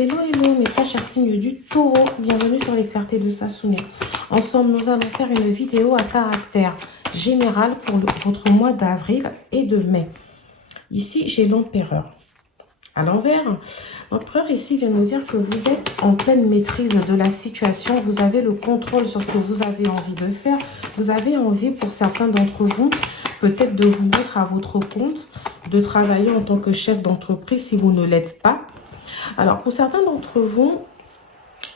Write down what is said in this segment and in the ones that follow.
Hello, mes très chers signes du taureau. Bienvenue sur les clartés de Sassoune. Ensemble, nous allons faire une vidéo à caractère général pour votre mois d'avril et de mai. Ici, j'ai l'empereur. À l'envers, l'empereur ici vient nous dire que vous êtes en pleine maîtrise de la situation. Vous avez le contrôle sur ce que vous avez envie de faire. Vous avez envie, pour certains d'entre vous, peut-être de vous mettre à votre compte, de travailler en tant que chef d'entreprise si vous ne l'êtes pas. Alors, pour certains d'entre vous,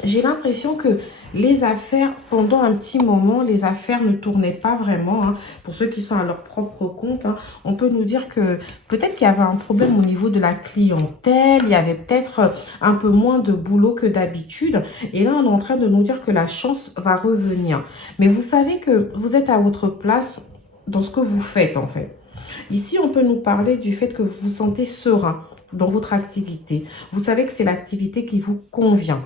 j'ai l'impression que les affaires, pendant un petit moment, les affaires ne tournaient pas vraiment. Hein. Pour ceux qui sont à leur propre compte, hein, on peut nous dire que peut-être qu'il y avait un problème au niveau de la clientèle. Il y avait peut-être un peu moins de boulot que d'habitude. Et là, on est en train de nous dire que la chance va revenir. Mais vous savez que vous êtes à votre place dans ce que vous faites, en fait. Ici, on peut nous parler du fait que vous vous sentez serein dans votre activité. Vous savez que c'est l'activité qui vous convient.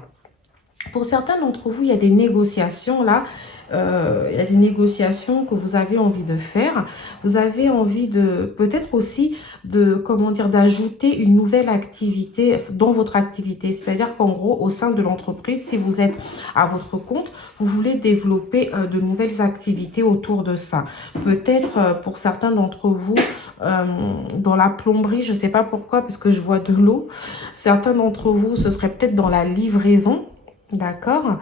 Pour certains d'entre vous, il y a des négociations là. Il y a des négociations que vous avez envie de faire. Vous avez envie de peut-être aussi de, comment dire, d'ajouter une nouvelle activité dans votre activité. C'est-à-dire qu'en gros, au sein de l'entreprise, si vous êtes à votre compte, vous voulez développer de nouvelles activités autour de ça. Peut-être pour certains d'entre vous, dans la plomberie, je ne sais pas pourquoi, parce que je vois de l'eau. Certains d'entre vous, ce serait peut-être dans la livraison. D'accord.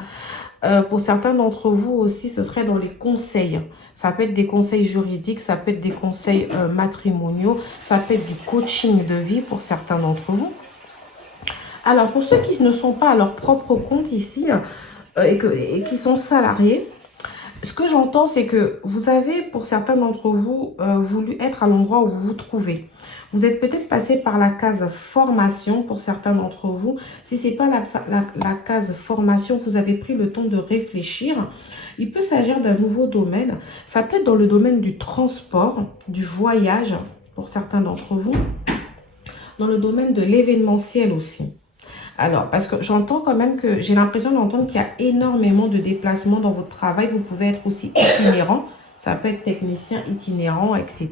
Pour certains d'entre vous aussi, ce serait dans les conseils. Ça peut être des conseils juridiques, ça peut être des conseils matrimoniaux, ça peut être du coaching de vie pour certains d'entre vous. Alors, pour ceux qui ne sont pas à leur propre compte ici et qui sont salariés, ce que j'entends, c'est que vous avez, pour certains d'entre vous, voulu être à l'endroit où vous vous trouvez. Vous êtes peut-être passé par la case formation pour certains d'entre vous. Si ce n'est pas la case formation, vous avez pris le temps de réfléchir. Il peut s'agir d'un nouveau domaine. Ça peut être dans le domaine du transport, du voyage pour certains d'entre vous. Dans le domaine de l'événementiel aussi. Alors, parce que j'entends quand même que j'ai l'impression d'entendre qu'il y a énormément de déplacements dans votre travail. Vous pouvez être aussi itinérant. Ça peut être technicien itinérant, etc.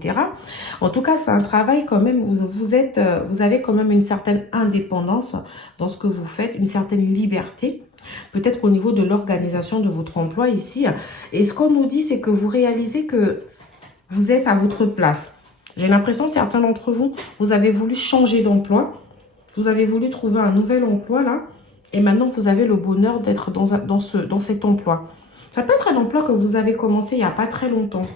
En tout cas, c'est un travail quand même où vous avez quand même une certaine indépendance dans ce que vous faites, une certaine liberté. Peut-être au niveau de l'organisation de votre emploi ici. Et ce qu'on nous dit, c'est que vous réalisez que vous êtes à votre place. J'ai l'impression, certains d'entre vous, vous avez voulu changer d'emploi. Vous avez voulu trouver un nouvel emploi là, et maintenant vous avez le bonheur d'être dans cet emploi. Ça peut être un emploi que vous avez commencé il n'y a pas très longtemps.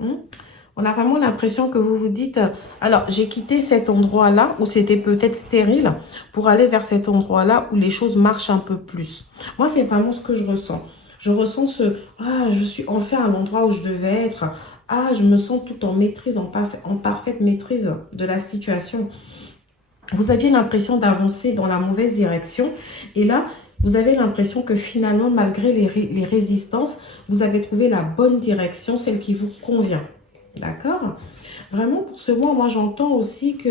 On a vraiment l'impression que vous vous dites, alors j'ai quitté cet endroit-là où c'était peut-être stérile pour aller vers cet endroit-là où les choses marchent un peu plus. Moi, c'est vraiment ce que je ressens. Je ressens je suis enfin à l'endroit où je devais être. Ah, je me sens tout en maîtrise, en parfaite maîtrise de la situation. Vous aviez l'impression d'avancer dans la mauvaise direction. Et là, vous avez l'impression que finalement, malgré les résistances, vous avez trouvé la bonne direction, celle qui vous convient. D'accord? Vraiment, pour ce mois, moi, j'entends aussi que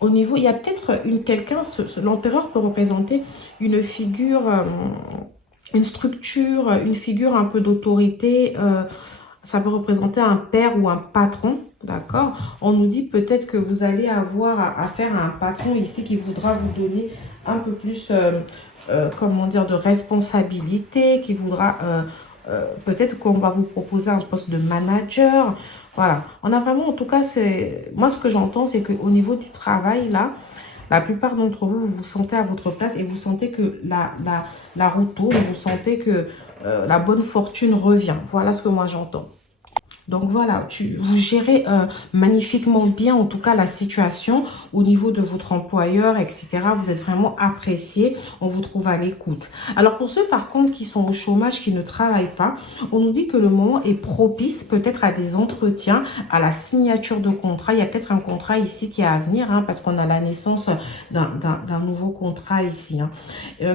au niveau, il y a peut-être quelqu'un, l'empereur peut représenter une figure, une structure, une figure un peu d'autorité. Ça peut représenter un père ou un patron. D'accord? On nous dit peut-être que vous allez avoir affaire à un patron ici qui voudra vous donner un peu plus, comment dire, de responsabilité, qui voudra, peut-être qu'on va vous proposer un poste de manager. Voilà. On a vraiment, en tout cas, moi ce que j'entends, c'est qu'au niveau du travail, là, la plupart d'entre vous, vous vous sentez à votre place et vous sentez que la roue tourne, vous sentez que la bonne fortune revient. Voilà ce que moi j'entends. Donc voilà, vous gérez magnifiquement bien en tout cas la situation au niveau de votre employeur, etc. Vous êtes vraiment apprécié, on vous trouve à l'écoute. Alors pour ceux par contre qui sont au chômage, qui ne travaillent pas, on nous dit que le moment est propice peut-être à des entretiens, à la signature de contrat. Il y a peut-être un contrat ici qui est à venir, hein, parce qu'on a la naissance d'un nouveau contrat ici. Hein.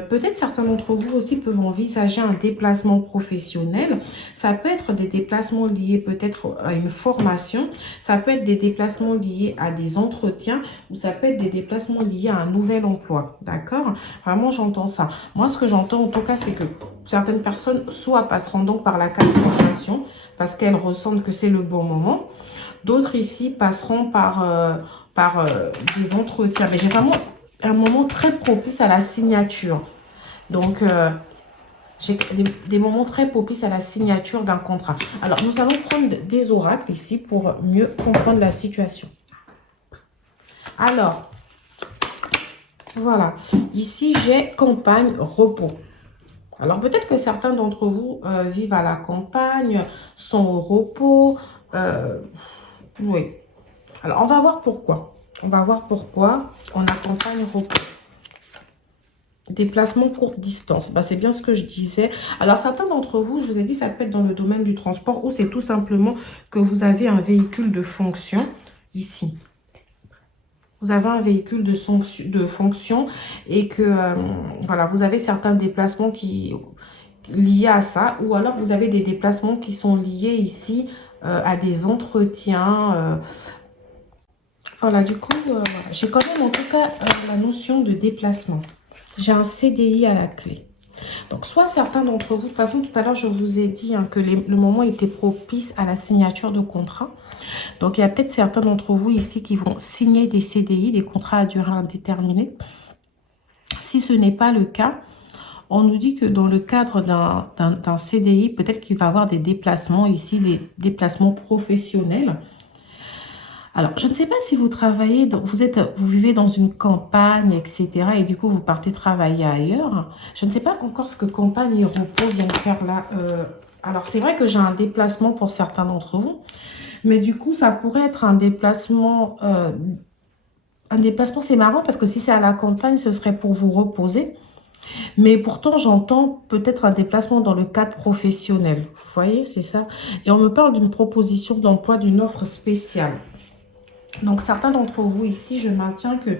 Peut-être certains d'entre vous aussi peuvent envisager un déplacement professionnel. Ça peut être des déplacements liés peut-être à une formation, ça peut être des déplacements liés à des entretiens ou ça peut être des déplacements liés à un nouvel emploi, d'accord? Vraiment, j'entends ça. Moi, ce que j'entends en tout cas, c'est que certaines personnes soit passeront donc par la case formation parce qu'elles ressentent que c'est le bon moment. D'autres ici passeront par des entretiens. Mais j'ai vraiment un moment très propice à la signature. Donc, j'ai des moments très propices à la signature d'un contrat. Alors, nous allons prendre des oracles ici pour mieux comprendre la situation. Alors, voilà. Ici, j'ai campagne, repos. Alors, peut-être que certains d'entre vous vivent à la campagne, sont au repos. Oui. Alors, on va voir pourquoi. On va voir pourquoi on a campagne, repos. Déplacement courte distance, bah, c'est bien ce que je disais. Alors, certains d'entre vous, je vous ai dit, ça peut être dans le domaine du transport ou c'est tout simplement que vous avez un véhicule de fonction ici. Vous avez un véhicule de fonction et que, voilà, vous avez certains déplacements liés à ça. Ou alors, vous avez des déplacements qui sont liés ici à des entretiens. Voilà, du coup, j'ai quand même en tout cas la notion de déplacement. J'ai un CDI à la clé. Donc, soit certains d'entre vous, de toute façon, tout à l'heure, je vous ai dit que le moment était propice à la signature de contrat. Donc, il y a peut-être certains d'entre vous ici qui vont signer des CDI, des contrats à durée indéterminée. Si ce n'est pas le cas, on nous dit que dans le cadre d'un CDI, peut-être qu'il va y avoir des déplacements ici, des déplacements professionnels. Alors, je ne sais pas si vous travaillez, vous vivez dans une campagne, etc. Et du coup, vous partez travailler ailleurs. Je ne sais pas encore ce que campagne et repos viennent faire là. Alors, c'est vrai que j'ai un déplacement pour certains d'entre vous. Mais du coup, ça pourrait être un déplacement. Un déplacement, c'est marrant parce que si c'est à la campagne, ce serait pour vous reposer. Mais pourtant, j'entends peut-être un déplacement dans le cadre professionnel. Vous voyez, c'est ça. Et on me parle d'une proposition d'emploi, d'une offre spéciale. Donc, certains d'entre vous ici, je maintiens qu'il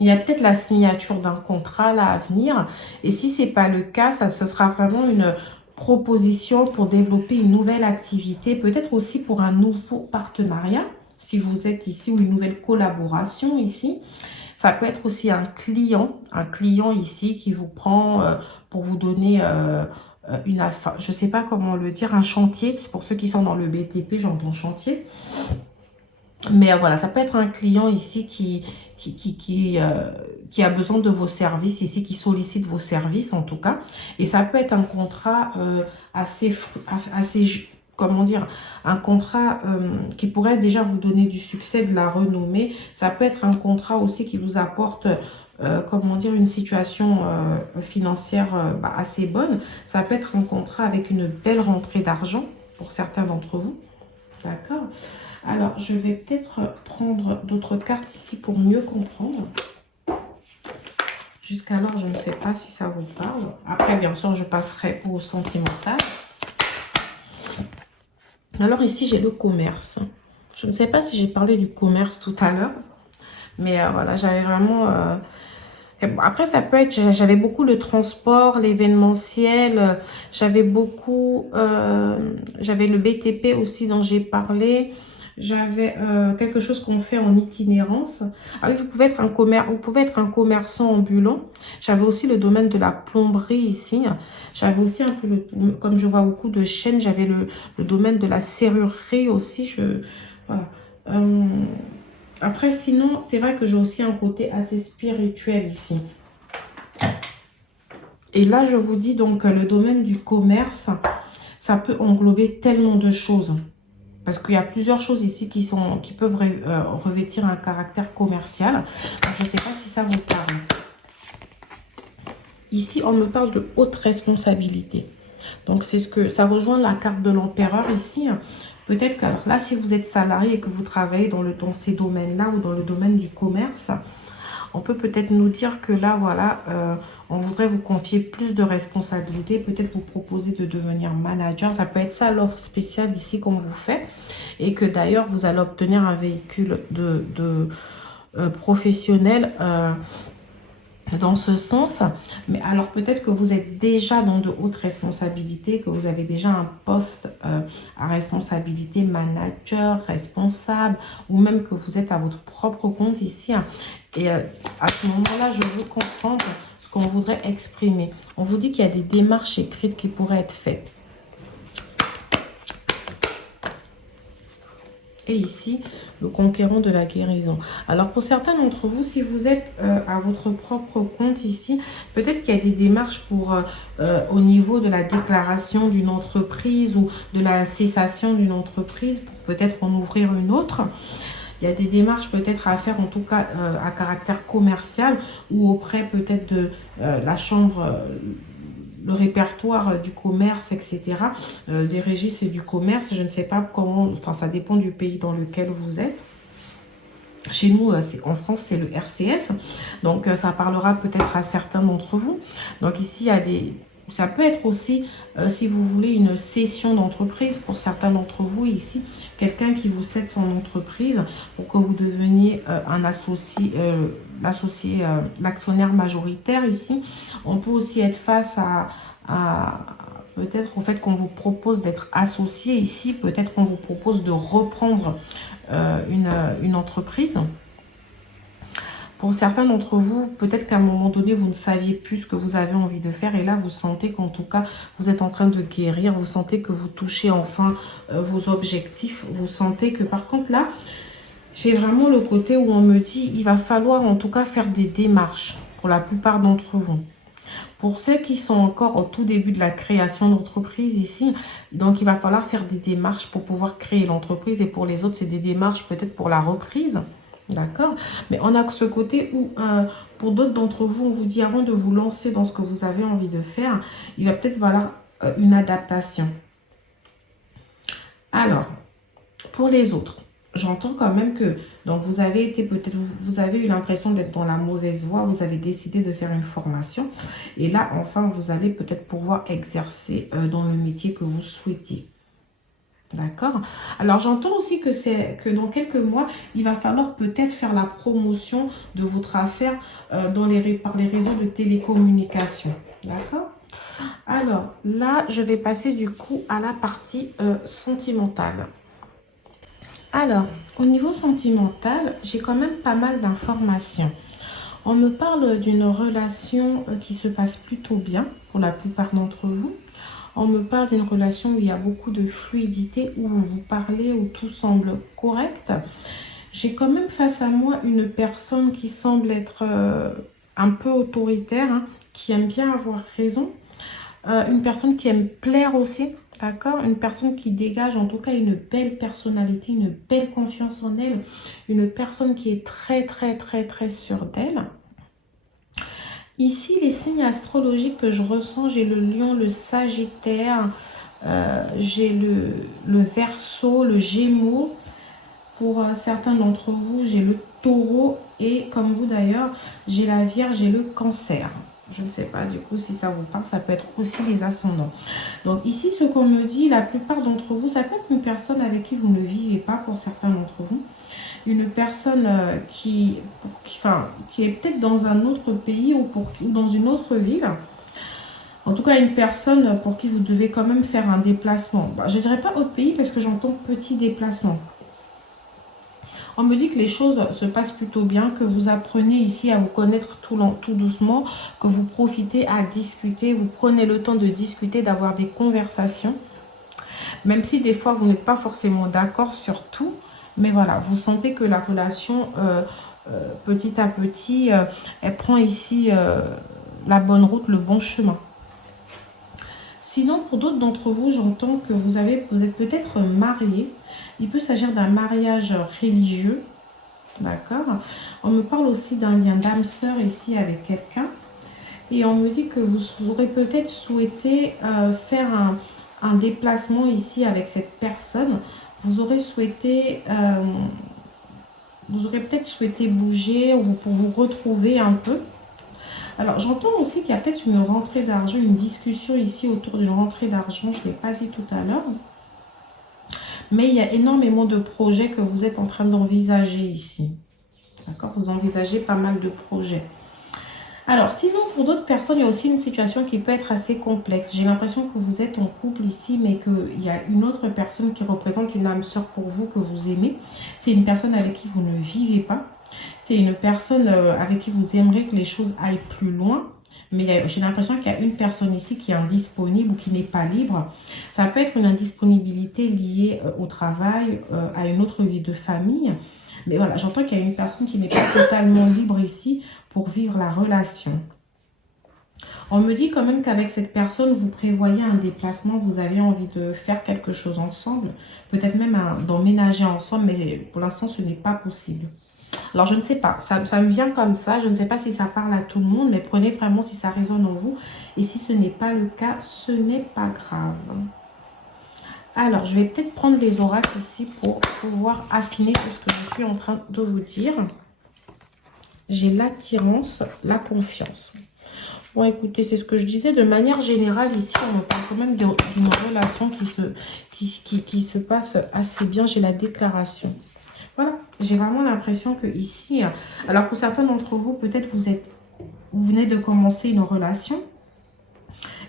y a peut-être la signature d'un contrat là à venir. Et si ce n'est pas le cas, ce sera vraiment une proposition pour développer une nouvelle activité, peut-être aussi pour un nouveau partenariat, si vous êtes ici, ou une nouvelle collaboration ici. Ça peut être aussi un client ici qui vous prend pour vous donner une affaire, je ne sais pas comment le dire, un chantier. Pour ceux qui sont dans le BTP, j'entends chantier. Mais voilà, ça peut être un client ici qui a besoin de vos services ici, qui sollicite vos services en tout cas. Et ça peut être un contrat assez, comment dire, un contrat qui pourrait déjà vous donner du succès, de la renommée. Ça peut être un contrat aussi qui vous apporte, comment dire, une situation financière assez bonne. Ça peut être un contrat avec une belle rentrée d'argent pour certains d'entre vous. D'accord. Alors, je vais peut-être prendre d'autres cartes ici pour mieux comprendre. Jusqu'alors, je ne sais pas si ça vous parle. Après, bien sûr, je passerai au sentimental. Alors ici, j'ai le commerce. Je ne sais pas si j'ai parlé du commerce tout à l'heure. Mais voilà, j'avais vraiment... Après, ça peut être... J'avais beaucoup le transport, l'événementiel. J'avais beaucoup... j'avais le BTP aussi dont j'ai parlé. J'avais quelque chose qu'on fait en itinérance. Ah oui, vous pouvez être un commerçant ambulant. J'avais aussi le domaine de la plomberie ici. J'avais aussi un peu, comme je vois beaucoup de chaînes, j'avais le domaine de la serrurerie aussi. Voilà. Après, sinon, c'est vrai que j'ai aussi un côté assez spirituel ici. Et là, je vous dis donc le domaine du commerce, ça peut englober tellement de choses. Parce qu'il y a plusieurs choses ici qui peuvent revêtir un caractère commercial. Donc, je ne sais pas si ça vous parle. Ici, on me parle de haute responsabilité. Donc, c'est ce que ça rejoint la carte de l'empereur ici. Peut-être que alors là, si vous êtes salarié et que vous travaillez dans ces domaines-là ou dans le domaine du commerce, on peut peut-être nous dire que là, voilà, on voudrait vous confier plus de responsabilités, peut-être vous proposer de devenir manager. Ça peut être ça l'offre spéciale ici qu'on vous fait. Et que d'ailleurs, vous allez obtenir un véhicule professionnel dans ce sens. Mais alors peut-être que vous êtes déjà dans de hautes responsabilités, que vous avez déjà un poste à responsabilité, manager, responsable, ou même que vous êtes à votre propre compte ici. Et à ce moment-là, je veux comprendre ce qu'on voudrait exprimer. On vous dit qu'il y a des démarches écrites qui pourraient être faites. Et ici, le conquérant de la guérison. Alors, pour certains d'entre vous, si vous êtes à votre propre compte ici, peut-être qu'il y a des démarches pour au niveau de la déclaration d'une entreprise ou de la cessation d'une entreprise, pour peut-être en ouvrir une autre. Il y a des démarches peut-être à faire, en tout cas à caractère commercial ou auprès peut-être de la chambre, le répertoire du commerce, etc. Des registres et du commerce. Je ne sais pas comment, enfin ça dépend du pays dans lequel vous êtes. Chez nous, en France, c'est le RCS. Donc, ça parlera peut-être à certains d'entre vous. Donc, ici, il y a des... Ça peut être aussi, si vous voulez, une cession d'entreprise pour certains d'entre vous ici. Quelqu'un qui vous cède son entreprise pour que vous deveniez un associé, l'actionnaire majoritaire ici. On peut aussi être face à peut-être au fait qu'on vous propose d'être associé ici. Peut-être qu'on vous propose de reprendre une entreprise. Pour certains d'entre vous, peut-être qu'à un moment donné, vous ne saviez plus ce que vous avez envie de faire. Et là, vous sentez qu'en tout cas, vous êtes en train de guérir. Vous sentez que vous touchez enfin vos objectifs. Vous sentez que par contre là, j'ai vraiment le côté où on me dit, il va falloir en tout cas faire des démarches pour la plupart d'entre vous. Pour ceux qui sont encore au tout début de la création d'entreprise ici, donc il va falloir faire des démarches pour pouvoir créer l'entreprise. Et pour les autres, c'est des démarches peut-être pour la reprise. D'accord? Mais on a ce côté où, pour d'autres d'entre vous, on vous dit avant de vous lancer dans ce que vous avez envie de faire, il va peut-être falloir une adaptation. Alors, pour les autres, j'entends quand même que donc vous avez été peut-être, vous avez eu l'impression d'être dans la mauvaise voie, vous avez décidé de faire une formation et là, enfin, vous allez peut-être pouvoir exercer dans le métier que vous souhaitiez. D'accord. Alors, j'entends aussi que c'est que dans quelques mois, il va falloir peut-être faire la promotion de votre affaire par les réseaux de télécommunication. D'accord. Alors, là, je vais passer du coup à la partie sentimentale. Alors, au niveau sentimental, j'ai quand même pas mal d'informations. On me parle d'une relation qui se passe plutôt bien pour la plupart d'entre vous. On me parle d'une relation où il y a beaucoup de fluidité, où vous vous parlez, où tout semble correct. J'ai quand même face à moi une personne qui semble être un peu autoritaire, hein, qui aime bien avoir raison. Une personne qui aime plaire aussi, d'accord? Une personne qui dégage en tout cas une belle personnalité, une belle confiance en elle. Une personne qui est très, très, très, très sûre d'elle. Ici, les signes astrologiques que je ressens, j'ai le lion, le sagittaire, j'ai le verseau, le gémeaux. Pour certains d'entre vous, j'ai le taureau et comme vous d'ailleurs, j'ai la vierge et le cancer. Je ne sais pas du coup si ça vous parle, ça peut être aussi les ascendants. Donc ici, ce qu'on me dit, la plupart d'entre vous, ça peut être une personne avec qui vous ne vivez pas pour certains d'entre vous. Une personne qui est peut-être dans un autre pays ou dans une autre ville. En tout cas, une personne pour qui vous devez quand même faire un déplacement. Je ne dirais pas autre pays parce que j'entends petit déplacement. On me dit que les choses se passent plutôt bien, que vous apprenez ici à vous connaître tout doucement, que vous profitez à discuter, vous prenez le temps de discuter, d'avoir des conversations. Même si des fois, vous n'êtes pas forcément d'accord sur tout. Mais voilà, vous sentez que la relation, petit à petit, elle prend ici la bonne route, le bon chemin. Sinon, pour d'autres d'entre vous, j'entends que vous êtes peut-être mariés. Il peut s'agir d'un mariage religieux. D'accord. On me parle aussi d'un lien d'âme sœur ici avec quelqu'un. Et on me dit que vous aurez peut-être souhaité faire un déplacement ici avec cette personne. Vous aurez peut-être souhaité bouger ou pour vous retrouver un peu. Alors, j'entends aussi qu'il y a peut-être une rentrée d'argent, une discussion ici autour d'une rentrée d'argent. Je ne l'ai pas dit tout à l'heure. Mais il y a énormément de projets que vous êtes en train d'envisager ici. D'accord? Vous envisagez pas mal de projets. Alors, sinon, pour d'autres personnes, il y a aussi une situation qui peut être assez complexe. J'ai l'impression que vous êtes en couple ici, mais qu'il y a une autre personne qui représente une âme sœur pour vous, que vous aimez. C'est une personne avec qui vous ne vivez pas. C'est une personne avec qui vous aimeriez que les choses aillent plus loin. Mais j'ai l'impression qu'il y a une personne ici qui est indisponible ou qui n'est pas libre. Ça peut être une indisponibilité liée au travail, à une autre vie de famille. Mais voilà, j'entends qu'il y a une personne qui n'est pas totalement libre ici pour vivre la relation. On me dit quand même qu'avec cette personne, vous prévoyez un déplacement, vous avez envie de faire quelque chose ensemble, peut-être même d'emménager ensemble, mais pour l'instant, ce n'est pas possible. Alors, je ne sais pas, ça me vient comme ça, je ne sais pas si ça parle à tout le monde, mais prenez vraiment si ça résonne en vous. Et si ce n'est pas le cas, ce n'est pas grave. Alors, je vais peut-être prendre les oracles ici pour pouvoir affiner tout ce que je suis en train de vous dire. J'ai l'attirance, la confiance. Bon, écoutez, c'est ce que je disais. De manière générale, ici, on parle quand même d'une relation qui se passe assez bien. J'ai la déclaration. Voilà, j'ai vraiment l'impression que ici, alors pour certains d'entre vous, peut-être vous venez de commencer une relation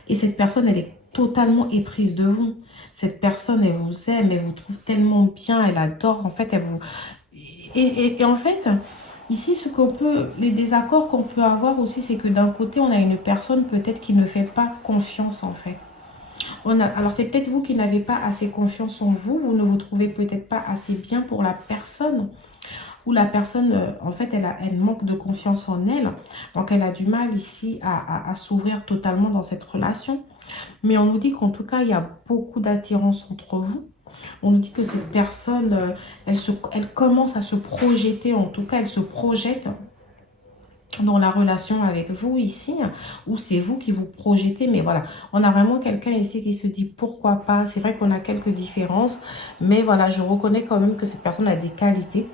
et cette personne, elle est totalement éprise de vous. Cette personne, elle vous aime, elle vous trouve tellement bien, elle adore, en fait, elle vous... Et en fait, ici, les désaccords qu'on peut avoir aussi, c'est que d'un côté, on a une personne peut-être qui ne fait pas confiance, en fait. Alors, c'est peut-être vous qui n'avez pas assez confiance en vous. Vous ne vous trouvez peut-être pas assez bien pour la personne. Ou la personne, en fait, elle manque de confiance en elle. Donc, elle a du mal ici à s'ouvrir totalement dans cette relation. Mais on nous dit qu'en tout cas, il y a beaucoup d'attirance entre vous. On nous dit que cette personne, elle commence à se projeter. En tout cas, elle se projette dans la relation avec vous ici, ou c'est vous qui vous projetez, mais voilà, on a vraiment quelqu'un ici qui se dit pourquoi pas. C'est vrai qu'on a quelques différences, mais voilà, je reconnais quand même que cette personne a des qualités.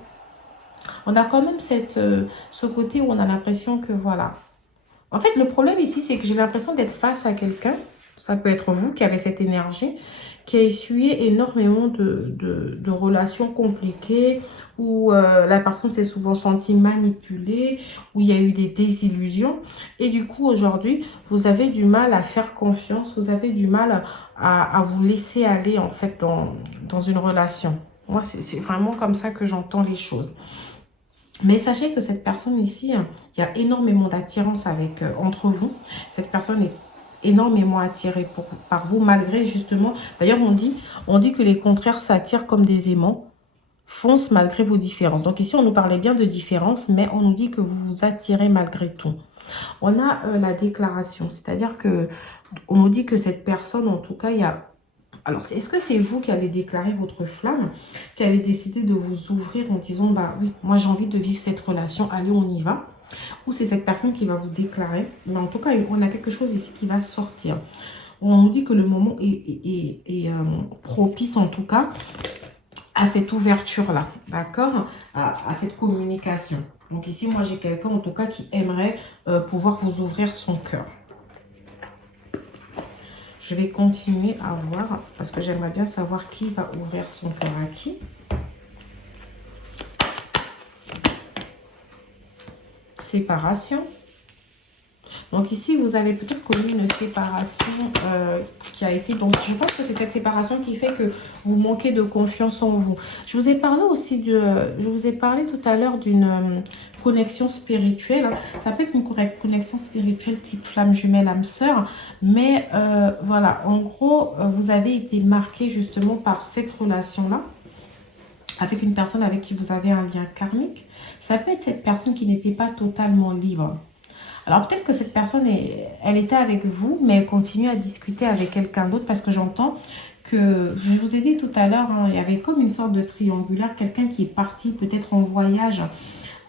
On a quand même ce côté où on a l'impression que voilà. En fait, le problème ici, c'est que j'ai l'impression d'être face à quelqu'un, ça peut être vous qui avez cette énergie, qui a essuyé énormément de relations compliquées, où la personne s'est souvent sentie manipulée, où il y a eu des désillusions. Et du coup, aujourd'hui, vous avez du mal à faire confiance, vous avez du mal à vous laisser aller, en fait, dans une relation. Moi, c'est vraiment comme ça que j'entends les choses. Mais sachez que cette personne ici, il y a énormément d'attirance entre vous. Cette personne est énormément attirée par vous, malgré justement... D'ailleurs, on dit que les contraires s'attirent comme des aimants, foncent malgré vos différences. Donc ici, on nous parlait bien de différences, mais on nous dit que vous vous attirez malgré tout. On a la déclaration, c'est-à-dire que on nous dit que cette personne, en tout cas, il y a... Alors, est-ce que c'est vous qui allez déclarer votre flamme, qui allez décider de vous ouvrir en disant, bah oui, moi j'ai envie de vivre cette relation, allez, on y va. Ou c'est cette personne qui va vous déclarer. Mais en tout cas, on a quelque chose ici qui va sortir. On nous dit que le moment est propice, en tout cas, à cette ouverture-là, d'accord, à cette communication. Donc ici, moi j'ai quelqu'un, en tout cas, qui aimerait pouvoir vous ouvrir son cœur. Je vais continuer à voir, parce que j'aimerais bien savoir qui va ouvrir son cœur à qui. Séparation. Donc ici, vous avez peut-être connu une séparation qui a été... Donc je pense que c'est cette séparation qui fait que vous manquez de confiance en vous. Je vous ai parlé aussi je vous ai parlé tout à l'heure d'une connexion spirituelle. Ça peut être une connexion spirituelle type flamme jumelle, âme sœur. Mais voilà, en gros, vous avez été marqué justement par cette relation-là, avec une personne avec qui vous avez un lien karmique. Ça peut être cette personne qui n'était pas totalement libre. Alors peut-être que cette personne, elle était avec vous, mais elle continue à discuter avec quelqu'un d'autre, parce que j'entends que, je vous ai dit tout à l'heure, hein, il y avait comme une sorte de triangulaire, quelqu'un qui est parti peut-être en voyage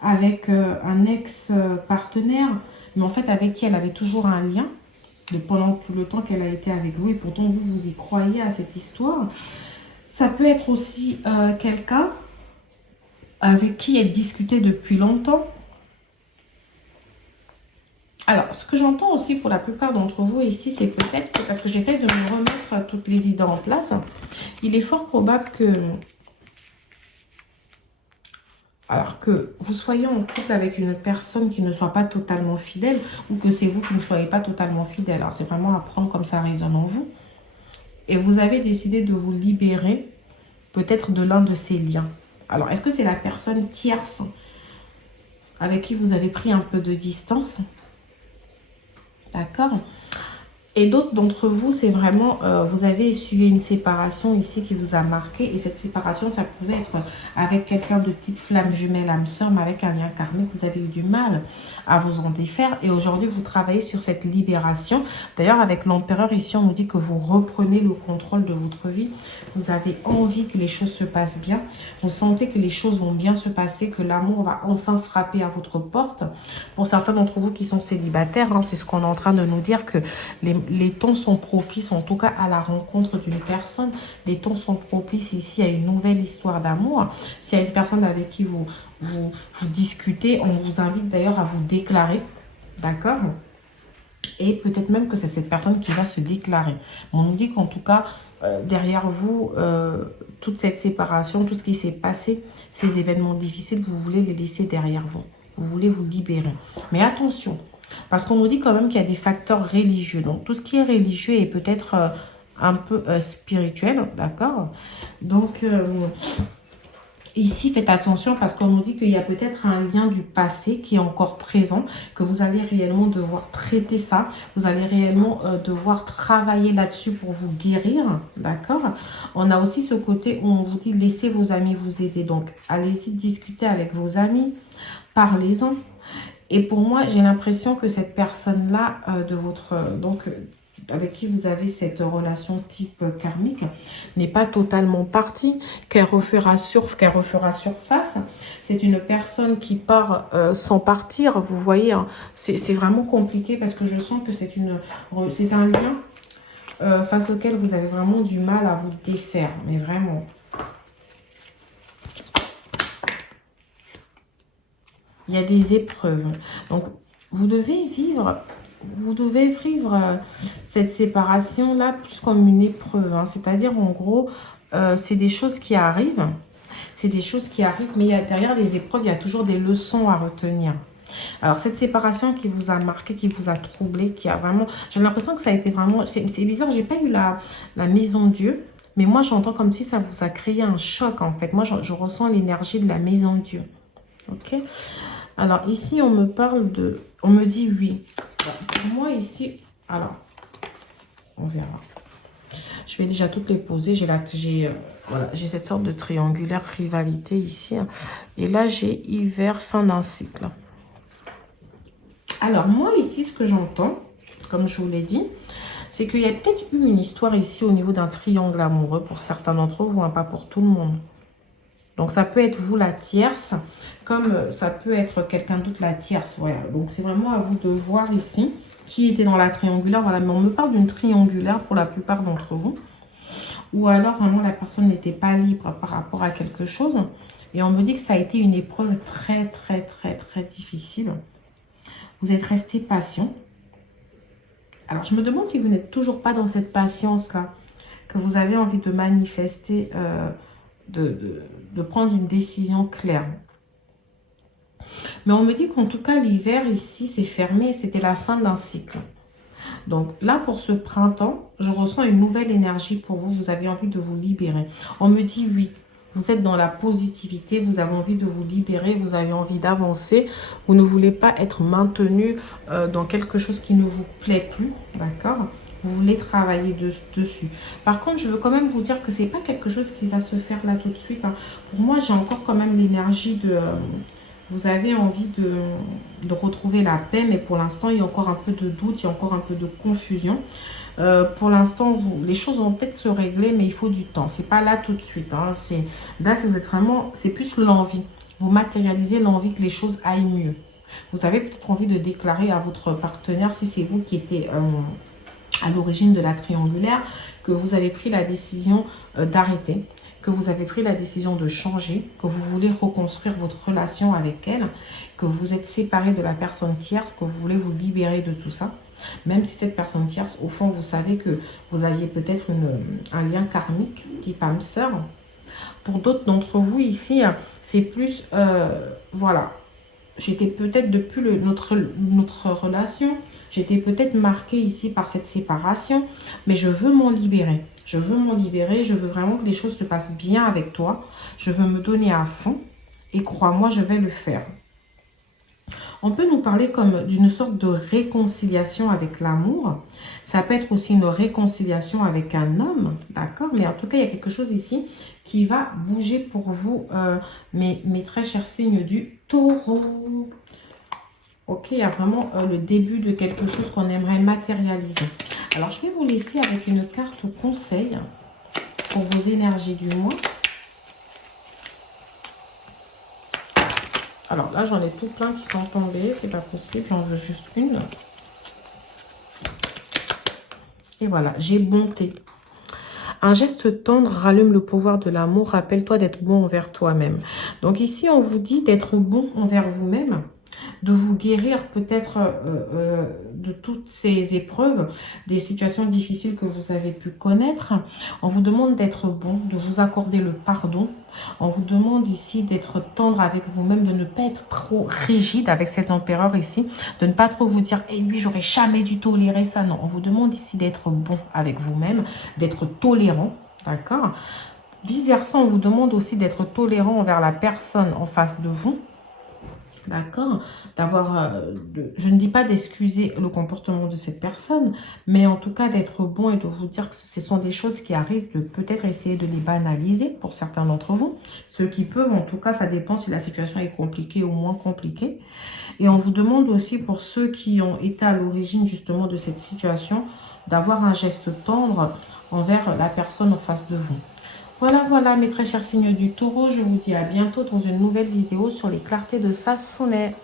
avec un ex-partenaire, mais en fait avec qui elle avait toujours un lien pendant tout le temps qu'elle a été avec vous, et pourtant vous y croyez à cette histoire. Ça peut être aussi quelqu'un avec qui elle discutait depuis longtemps. Alors, ce que j'entends aussi pour la plupart d'entre vous ici, c'est peut-être que, parce que j'essaie de me remettre toutes les idées en place, il est fort probable que vous soyez en couple avec une personne qui ne soit pas totalement fidèle, ou que c'est vous qui ne soyez pas totalement fidèle. Alors, c'est vraiment à prendre comme ça résonne en vous. Et vous avez décidé de vous libérer peut-être de l'un de ces liens. Alors, est-ce que c'est la personne tierce avec qui vous avez pris un peu de distance ? D'accord? Et d'autres d'entre vous, c'est vraiment, vous avez essuyé une séparation ici qui vous a marqué. Et cette séparation, ça pouvait être avec quelqu'un de type flamme jumelle, âme sœur, mais avec un lien karmique. Vous avez eu du mal à vous en défaire. Et aujourd'hui, vous travaillez sur cette libération. D'ailleurs, avec l'empereur, ici, on nous dit que vous reprenez le contrôle de votre vie. Vous avez envie que les choses se passent bien. Vous sentez que les choses vont bien se passer, que l'amour va enfin frapper à votre porte. Pour certains d'entre vous qui sont célibataires, hein, c'est ce qu'on est en train de nous dire, que les temps sont propices, en tout cas à la rencontre d'une personne. Les temps sont propices ici à une nouvelle histoire d'amour. S'il y a une personne avec qui vous discutez, on vous invite d'ailleurs à vous déclarer. D'accord? Et peut-être même que c'est cette personne qui va se déclarer. On nous dit qu'en tout cas, derrière vous, toute cette séparation, tout ce qui s'est passé, ces événements difficiles, vous voulez les laisser derrière vous. Vous voulez vous libérer. Mais attention, parce qu'on nous dit quand même qu'il y a des facteurs religieux. Donc, tout ce qui est religieux est peut-être un peu spirituel, d'accord? Donc, ici, faites attention parce qu'on nous dit qu'il y a peut-être un lien du passé qui est encore présent, que vous allez réellement devoir traiter ça. Vous allez réellement devoir travailler là-dessus pour vous guérir, d'accord? On a aussi ce côté où on vous dit laissez vos amis vous aider. Donc, allez-y discuter avec vos amis, parlez-en. Et pour moi, j'ai l'impression que cette personne-là, avec qui vous avez cette relation type karmique, n'est pas totalement partie, qu'elle refera surface. C'est une personne qui part sans partir, vous voyez, hein, c'est vraiment compliqué parce que je sens que c'est un lien face auquel vous avez vraiment du mal à vous défaire, mais vraiment. Il y a des épreuves. Donc, vous devez vivre cette séparation-là plus comme une épreuve. Hein. C'est-à-dire, en gros, c'est des choses qui arrivent. C'est des choses qui arrivent, mais derrière les épreuves, il y a toujours des leçons à retenir. Alors, cette séparation qui vous a marqué, qui vous a troublé, qui a vraiment... J'ai l'impression que ça a été vraiment... C'est bizarre, j'ai pas eu la maison Dieu. Mais moi, j'entends comme si ça vous a créé un choc, en fait. Moi, je ressens l'énergie de la maison Dieu. Ok? Alors, ici, on me parle de... On me dit oui. Pour moi, ici... Alors, on verra. Je vais déjà toutes les poser. J'ai cette sorte de triangulaire rivalité ici. Hein. Et là, j'ai hiver, fin d'un cycle. Alors, moi, ici, ce que j'entends, comme je vous l'ai dit, c'est qu'il y a peut-être eu une histoire ici au niveau d'un triangle amoureux pour certains d'entre vous, hein, pas pour tout le monde. Donc, ça peut être vous la tierce, comme ça peut être quelqu'un d'autre la tierce. Voilà. Donc, c'est vraiment à vous de voir ici qui était dans la triangulaire. Voilà, mais on me parle d'une triangulaire pour la plupart d'entre vous. Ou alors, vraiment, la personne n'était pas libre par rapport à quelque chose. Et on me dit que ça a été une épreuve très, très, très, très difficile. Vous êtes resté patient. Alors, je me demande si vous n'êtes toujours pas dans cette patience-là, que vous avez envie de manifester... de prendre une décision claire. Mais on me dit qu'en tout cas, l'hiver ici, c'est fermé. C'était la fin d'un cycle. Donc là, pour ce printemps, je ressens une nouvelle énergie pour vous. Vous avez envie de vous libérer. On me dit oui. Vous êtes dans la positivité. Vous avez envie de vous libérer. Vous avez envie d'avancer. Vous ne voulez pas être maintenu dans quelque chose qui ne vous plaît plus. D'accord ? Vous voulez travailler dessus. Par contre, je veux quand même vous dire que ce n'est pas quelque chose qui va se faire là tout de suite. Hein. Pour moi, j'ai encore quand même l'énergie de... vous avez envie de retrouver la paix, mais pour l'instant, il y a encore un peu de doute, il y a encore un peu de confusion. Pour l'instant, les choses vont peut-être se régler, mais il faut du temps. Ce n'est pas là tout de suite. Hein. Là, vous êtes vraiment... C'est plus l'envie. Vous matérialisez l'envie que les choses aillent mieux. Vous avez peut-être envie de déclarer à votre partenaire, si c'est vous qui étiez... à l'origine de la triangulaire, que vous avez pris la décision d'arrêter, que vous avez pris la décision de changer, que vous voulez reconstruire votre relation avec elle, que vous êtes séparé de la personne tierce, que vous voulez vous libérer de tout ça. Même si cette personne tierce, au fond, vous savez que vous aviez peut-être un lien karmique, type âme sœur. Pour d'autres d'entre vous ici, c'est plus, voilà, j'étais peut-être depuis notre relation, j'étais peut-être marquée ici par cette séparation, mais je veux m'en libérer. Je veux m'en libérer, je veux vraiment que les choses se passent bien avec toi. Je veux me donner à fond et crois-moi, je vais le faire. On peut nous parler comme d'une sorte de réconciliation avec l'amour. Ça peut être aussi une réconciliation avec un homme, d'accord? Mais en tout cas, il y a quelque chose ici qui va bouger pour vous, mes très chers signes du taureau. Ok, il y a vraiment le début de quelque chose qu'on aimerait matérialiser. Alors, je vais vous laisser avec une carte conseil pour vos énergies du mois. Alors là, j'en ai tout plein qui sont tombés. C'est pas possible, j'en veux juste une. Et voilà, j'ai bonté. Un geste tendre rallume le pouvoir de l'amour. Rappelle-toi d'être bon envers toi-même. Donc ici, on vous dit d'être bon envers vous-même, de vous guérir peut-être de toutes ces épreuves, des situations difficiles que vous avez pu connaître. On vous demande d'être bon, de vous accorder le pardon. On vous demande ici d'être tendre avec vous-même, de ne pas être trop rigide avec cet empereur ici, de ne pas trop vous dire « Eh oui, j'aurais jamais dû tolérer ça ». Non, on vous demande ici d'être bon avec vous-même, d'être tolérant, d'accord? Vice-versa, on vous demande aussi d'être tolérant envers la personne en face de vous. D'accord, d'avoir, je ne dis pas d'excuser le comportement de cette personne, mais en tout cas d'être bon et de vous dire que ce sont des choses qui arrivent, de peut-être essayer de les banaliser pour certains d'entre vous. Ceux qui peuvent, en tout cas, ça dépend si la situation est compliquée ou moins compliquée. Et on vous demande aussi pour ceux qui ont été à l'origine justement de cette situation, d'avoir un geste tendre envers la personne en face de vous. Voilà, mes très chers signes du taureau. Je vous dis à bientôt dans une nouvelle vidéo sur les clartés de Sassonet.